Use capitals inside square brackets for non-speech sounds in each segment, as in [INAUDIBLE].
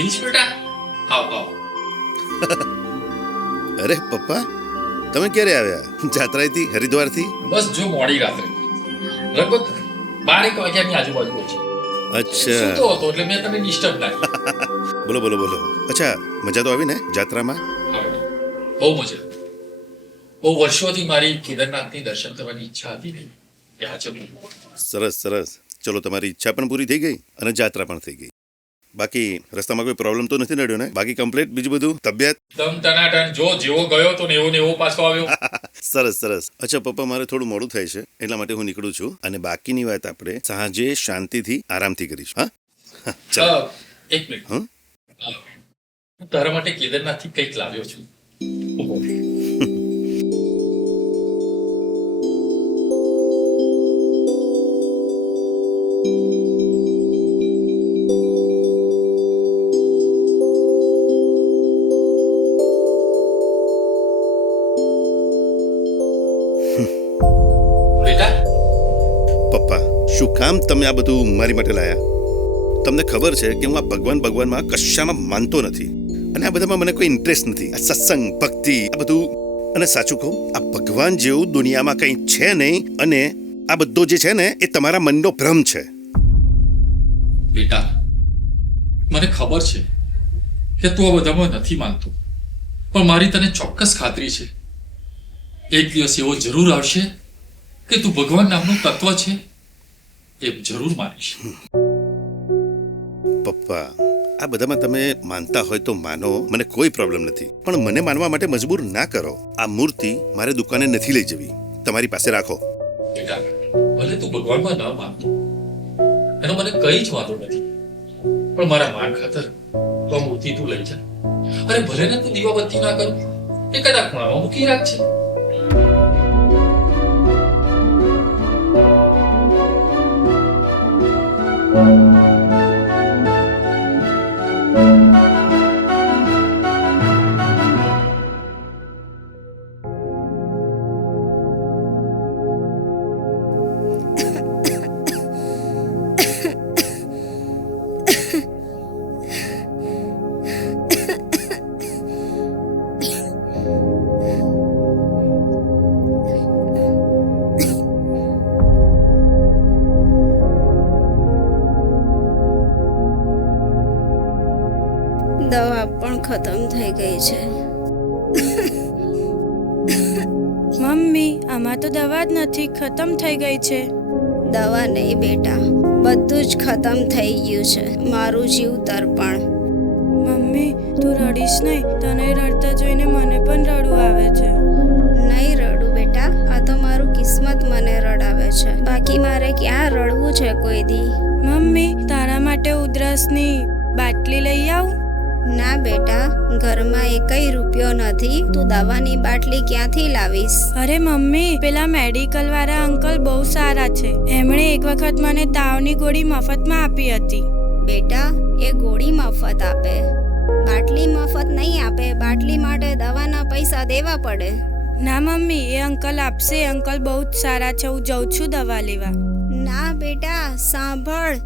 અરે બેટા આવ આવ અરે પપ્પા તમે ક્યારે આવ્યા જાત્રાથી હરિદ્વારથી બસ જો મોડી રાત્રે લગભગ બારેક વાગ્યાની આજુબાજુ છે અચ્છા સૂતો હતો એટલે મેં તમને ડિસ્ટર્બ ના બોલો બોલો બોલો અચ્છા મજા તો આવી ને જાત્રામાં બહુ મજા બહુ વર્ષોથી મારી કેદારનાથની દર્શન કરવાની ઈચ્છા હતી ને સરસ સરસ ચલો તમારી ઈચ્છા પણ પૂરી થઈ ગઈ અને જાત્રા પણ થઈ ગઈ બાકી રસ્તામાં કોઈ પ્રોબ્લેમ તો નથી નડ્યો ને? બાકી કમ્પ્લીટ બીજું બધું? તબિયત? [LAUGHS] દમ ટનાટન જો જેવો ગયો તો ને એવો ને એવો પાછો આવ્યો. સરસ સરસ. અચ્છા પપ્પા મારે થોડું મોડું થાય છે એટલા માટે હું નીકળું છું. અને બાકીની વાત આપણે સાંજે શાંતિથી આરામથી કરીશું હા? હા, ચાલો. એક મિનિટ. હું તારા માટે કેદારનાથથી કંઈક લાવ્યો છું. કામ તમે આ બધું મારી માટે લાયા. તમને ખબર છે કે હું આ ભગવાન ભગવાનમાં કશામાં માનતો નથી. અને આ બધામાં મને કોઈ ઇન્ટરેસ્ટ નથી. આ સત્સંગ, ભક્તિ, આ બધું. અને સાચું કહું, આ ભગવાન જેવું દુનિયામાં કંઈ છે નહીં અને આ બધો જે છે ને, એ તમારા મનનો ભ્રમ છે. બેટા, મને ખબર છે કે તું આ બધામાં નથી માનતો. પણ મારી તને ચોક્કસ ખાતરી છે. એક દિવસ એવો જરૂર આવશે કે તું ભગવાન નામનું તત્વ છે એ જરૂર માનીશ. પપ્પા આ બધામાં તમે માનતા હોય તો માનો મને કોઈ પ્રોબ્લેમ નથી. પણ મને માનવા માટે મજબૂર ના કરો. આ મૂર્તિ મારે દુકાને નથી લઈ જવી. તમારી પાસે રાખો. બેટા ભલે તું ભગવાનમાં ના માનતો એનો મને કઈ જ વાંધો નથી. પણ મારા માન ખાતર તો આ મૂર્તિ તું લઈ જા. અરે ભલે ને તું દીવાબત્તી ના કરું એ કદાચ ખૂણામાં મૂકી રાખજે. દવા પણ ખતમ થઈ ગઈ છે. મમ્મી આમાં તો દવા જ નથી ખતમ થઈ ગઈ છે. દવા નહીં બેટા બધું જ ખતમ થઈ ગયું છે મારું જીવ પણ મમ્મી તું રડીશ નહીં તને રડતા જોઈને મને પણ રડવું આવે છે. નહીં રડું બેટા આ તો મારું કિસ્મત મને રડાવે છે. બાકી મારે ક્યાં રડવું છે કોઈ દી? મમ્મી તારા માટે ઉધરસની બાટલી લઈ આવું. ના બેટા ઘરમાં એકય રૂપિયો નથી. તું દવાની બાટલી ક્યાંથી લાવીશ? અરે મમ્મી પેલા મેડિકલ વાળા અંકલ બહુ સારા છે. એમણે એક વખત મને તાવની ગોળી મફતમાં આપી હતી. બેટા એ ગોળી મફત આપે. બાટલી મફત નહીં આપે બાટલી માટે દવાના પૈસા દેવા પડે. ના મમ્મી એ અંકલ આપશે. અંકલ બહુ જ સારા છે હું જઉં છું દવા લેવા. ના બેટા સાંભળ.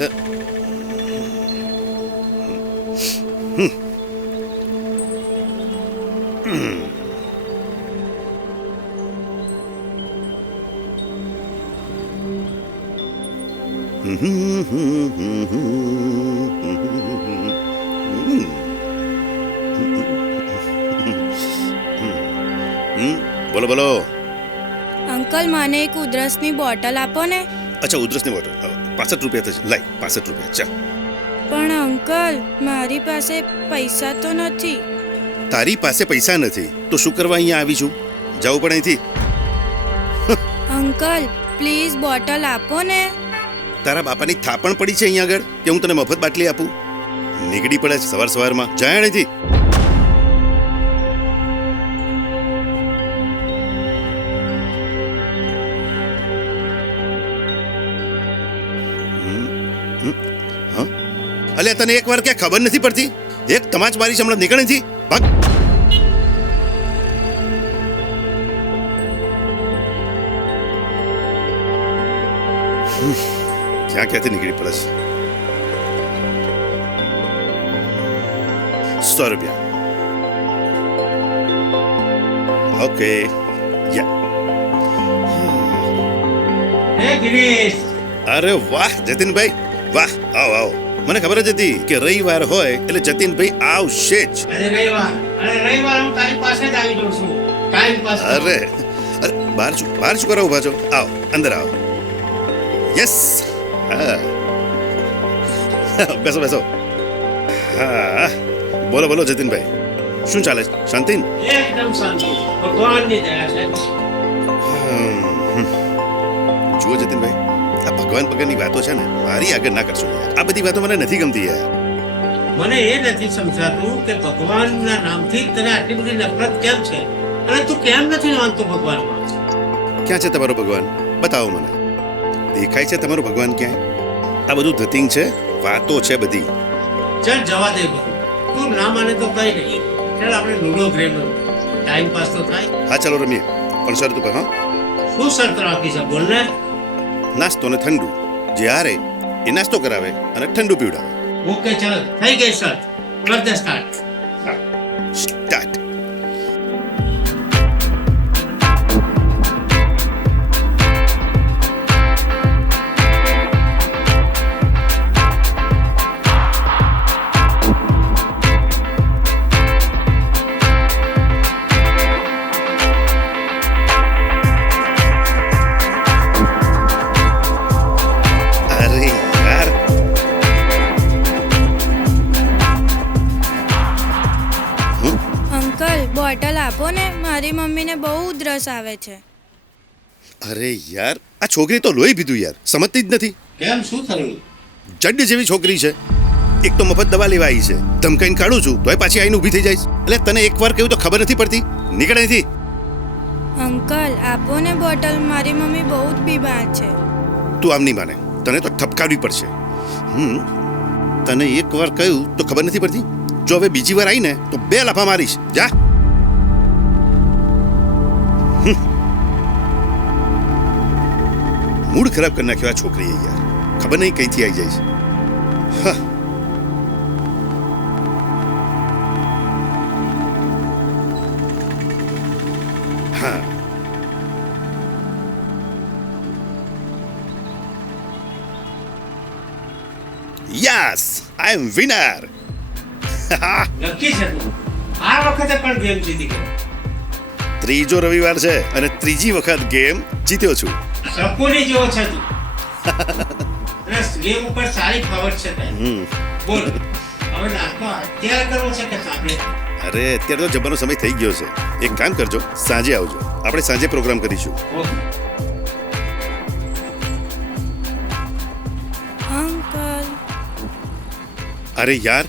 બોલો બોલો. અંકલ મને એક ઉધરસની બોટલ આપો ને. અચ્છા ઉધરસની બોટલ પાસઠ રૂપિયા થશે. લાઈ પાસઠ રૂપિયા ચાલ. પણ અંકલ મારી પાસે પૈસા તો નથી. તારી પાસે પૈસા નથી તો શું કરવા અહીંયા આવી છું? જવું પડે અહીંથી. અંકલ પ્લીઝ બોટલ આપો ને. તારા બાપાની થાપણ પડી છે અહીંયા આગળ કે હું તને મફત બાટલી આપું? નીકળી પડે છે સવાર સવારમાં. જાય અહીંથી. અલ્યા તને એક વાર ક્યાં ખબર નથી પડતી? એક તમાચ મારી છે હમણાં નીકળે નથી ભાગ. ક્યાં ક્યાંથી નીકળી પડે છે? સો રૂપિયા. ઓકે. યા. અરે વાહ જતીનભાઈ. વાહ આવો આવો. મને ખબર જ હતી કે રવિવાર હોય એટલે જતીનભાઈ આવશે જ. અરે રવિવાર અરે રવિવાર હું તારી પાસે જ આવી જઉં છું. ટાઈમ પાસ અરે અરે બહાર શું બહાર શું કરો ભાજો છો આવો અંદર આવો. યસ હા. બેસો બેસો. હા. બોલો બોલો જતીનભાઈ. શું ચાલે છે? શાંતિ? એકદમ શાંતિ. ભગવાનની દયા છે. જુઓ જતીનભાઈ આ ભગવાન ભગવાનની વાતો છે ને મારી આગળ ના કરશો. આ બધી વાતો મને નથી ગમતી યાર. મને એ નથી સમજાતું કે ભગવાનના નામથી તને આટલી બધી નફરત કેમ છે? અને તું કેમ નથી માનતો ભગવાનમાં? ક્યાં છે તમારો ભગવાન? બતાવો મને. દેખાય છે તમારો ભગવાન ક્યાંય? આ બધું ધતિંગ છે? વાતો છે બધી. ચાલ જવા દે તું ના માને તો કઈ નહીં. ચાલ આપણે લૂડો ગેમ ટાઈમ પાસ તો થાય. હા ચાલો રમીએ. પણ શરત તું હા? શું શરત રાખી છે? બોલ ને. નાસ્તો ને ઠંડુ. જે હારે એ નાસ્તો કરાવે અને ઠંડુ પીવડાવે. ઓકે, ચાલ. થઈ ગઈ, સર. કર સ્ટાર્ટ. બોટલ આપો ને મારી મમ્મીને બહુ ઉધરસ આવે છે. અરે યાર આ છોકરી તો લોહી પીધું યાર સમજતી જ નથી. કેમ શું થયું? જડ જેવી છોકરી છે. એક તો મફત દવા લેવા આવી છે ધમકાઈને કાઢું છું તોય પાછી આવીને ઊભી થઈ જાય એટલે તને એકવાર કહ્યું તો ખબર નથી પડતી. નીકળે અહીંથી અંકલ આપો ને બોટલ મારી મમ્મી બહુ જ બીમાર છે. તું આમ નહીં માને તને તો ઠપકાવવી પડશે. હમ તને એકવાર કહ્યું તો ખબર નથી પડતી. જો હવે બીજી વાર આવીને તો બે લાફા મારીશ. જા. મૂડ ખરાબ કરી નાખ્યો આ છોકરીએ યાર. ખબર નહીં કઈથી આવી જાય છે. હા. યસ આઈ એમ વિનર નક્કી છે આ વખતે પણ ગેમ જીતી ગયો. ત્રીજો રવિવાર છે અને ત્રીજી વખત ગેમ જીત્યો છું. સપોની જેવો છે તું. [LAUGHS] ગેમ ઉપર સારી પાવર છે તને. હમ. બોલ હવે નાસ્તો અત્યારે કરવો છે કે સાંભળે? અરે અત્યારે તો જવાનો સમય થઈ ગયો છે. એક કામ કરજો સાંજે આવજો. આપણે સાંજે પ્રોગ્રામ કરીશું. અરે યાર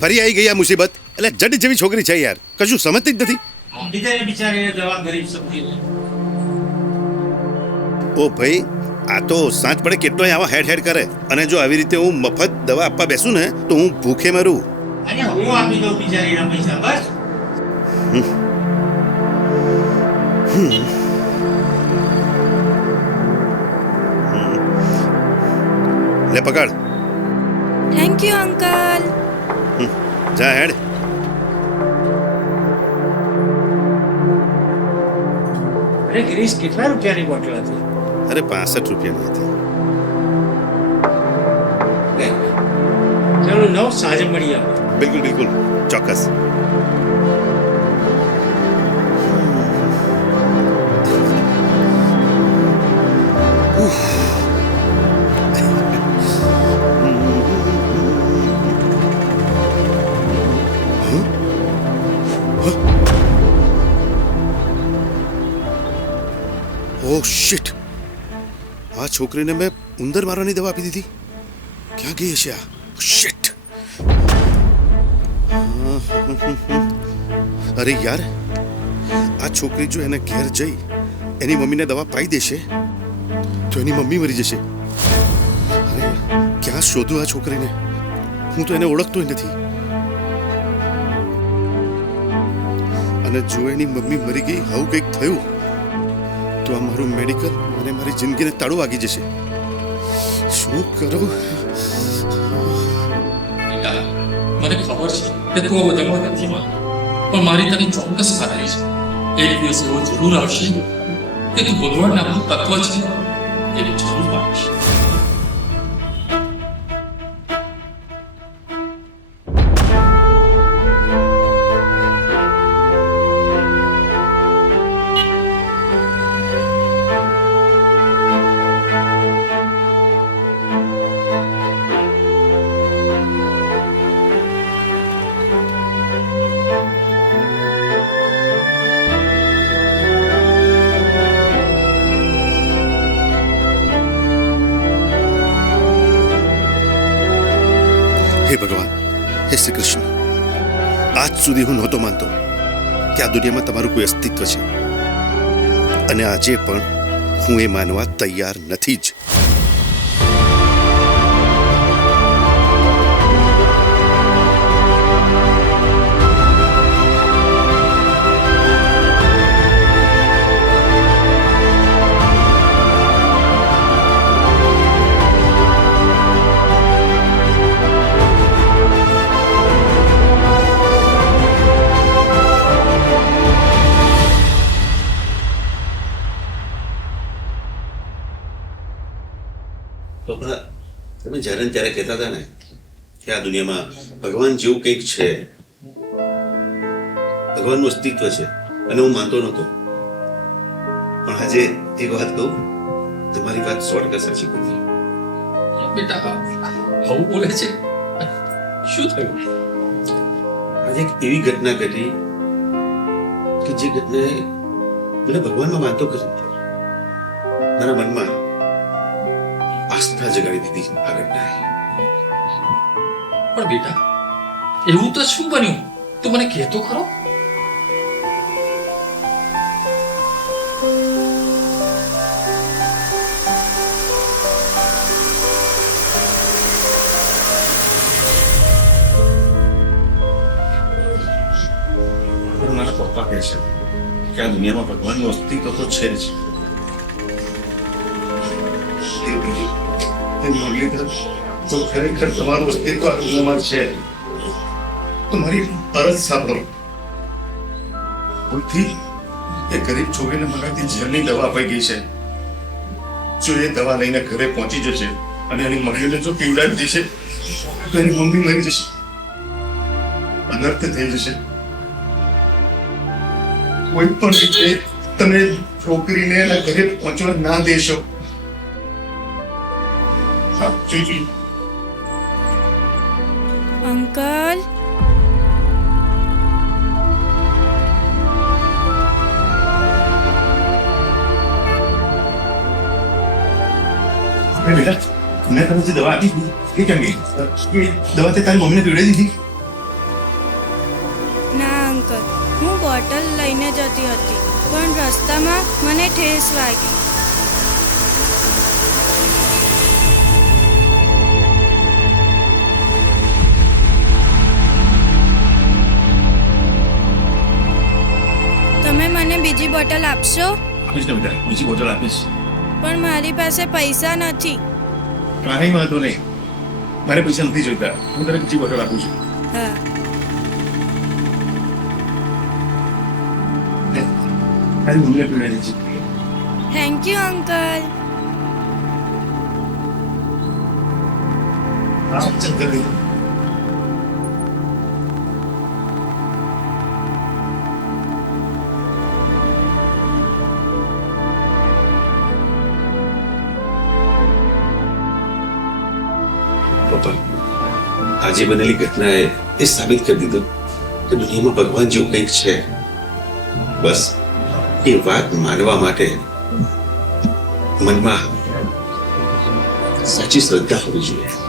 ફરી આવી ગઈ આ મુસીબત. એટલે જડ જેવી છોકરી છે યાર. કશું સમજતી જ નથી. બિચારી બિચારીને દવા ગરીબ સમજી ઓ ભાઈ આ તો સાંજ પડે કેટલોય આવા હેડ હેડ કરે? અને જો આવી રીતે હું મફત દવા આપવા બેસું ને તો હું ભૂખે મરું. અને હું આપી દઉં બિચારીના પૈસા બસ. લે પકડ. થેન્ક યુ અંકલ જા હેડ. અરે ગિરીશ કેટલા રૂપિયાની બોટલ હતી અરે પાસઠ રૂપિયાની હતી. ચાલો નવ સાંજે મળીએ આપણે. બિલકુલ બિલકુલ ચોક્કસ શિટ. આ છોકરીને મેં ઉંદર મારવાની દવા આપી દીધી. ક્યાં ગઈ હશે આ? શિટ. અરે યાર, આ છોકરી જો એને ઘેર જઈ એની મમ્મીને દવા પાઈ દેશે, તો એની મમ્મી મરી જશે. અરે ક્યાં શોધું આ છોકરીને? હું તો એને ઓળખતો નથી. અને જો એની મમ્મી મરી ગઈ, આવું કંઈક થયું તો આ મારું મેડિકલ અને મારી જિંદગીને તાળું વાગી જશે. શું કરું? મને ખબર છે કે તું આ બધામાં નથી પણ મારી તને ચોક્કસ ખાતરી છે. એક દિવસ એવો જરૂર આવશે કે તું ભગવાનના તત્વ છે? હે ભગવાન હે શ્રી કૃષ્ણ આજ સુધી હું નહોતો માનતો કે આ દુનિયામાં તમારું કોઈ અસ્તિત્વ છે અને આજે પણ હું એ માનવા તૈયાર નથી જ જ્યારે ને ત્યારે કહેતા હતા ને કે આ દુનિયામાં ભગવાન જેવું કંઈક છે. ભગવાનનું અસ્તિત્વ છે. અને હું માનતો નહોતો. પણ આજે એક વાત કહું તમારી વાત સો ટકા સાચી પડી બેટા આવું બોલે છે? શું થયું? આજે એક એવી ઘટના ઘટી કે જે ઘટનાએ મને ભગવાનમાં માનતો કરી. મારા મનમાં આસ્થા જગાડી દીધી આ ઘટનાએ પણ બેટા એવું તો શું બન્યું? તું મને કહેતો ખરો? મારા પપ્પા કહે છે કે આ દુનિયામાં ભગવાનનું અસ્તિત્વ તો છે જ. તો ખરેખર તમારું અસ્તિત્વ દુનિયામાં છે. તમારી અરજ સાંભળો. ભૂલથી એ ગરીબ છોકરીને મારાથી ઝેરની દવા અપાઈ ગઈ છે. જો એ દવા લઈને ઘરે પહોંચી જશે અને એની મમ્મીને જો પીવડાવી દેશે, તો એની મમ્મી મરી જશે. અનર્થ થઈ જશે. કોઈ પણ રીતે તમે છોકરીને એના ઘરે પહોંચવા ના દેશો. અંકલ? બેટા મેં તમને જે દવા આપી હતી, એ કેમ ગઈ? એ દવા તે તારી મમ્મીને પીવડાવી દીધી? ના અંકલ. હું બોટલ લઈને જતી હતી પણ રસ્તામાં મને ઠેસ વાગી. બોટલ આપશો? આપીશ ને બેટા બીજી બોટલ આપીશ. પણ મારી પાસે પૈસા નથી. કાંઈ વાંધો નહીં. મારે પૈસા નથી જોઈતા. હું તને બીજી બોટલ આપું છું. હા. તારી મમ્મીને પીવડાવી દેજે થેન્ક યુ અંકલ હા ચાલ આજે બનેલી ઘટનાએ એ સાબિત કરી દીધું કે દુનિયામાં ભગવાન જેવું કંઈક છે. બસ, એ વાત માનવા માટે મનમાં સાચી શ્રદ્ધા હોવી જોઈએ.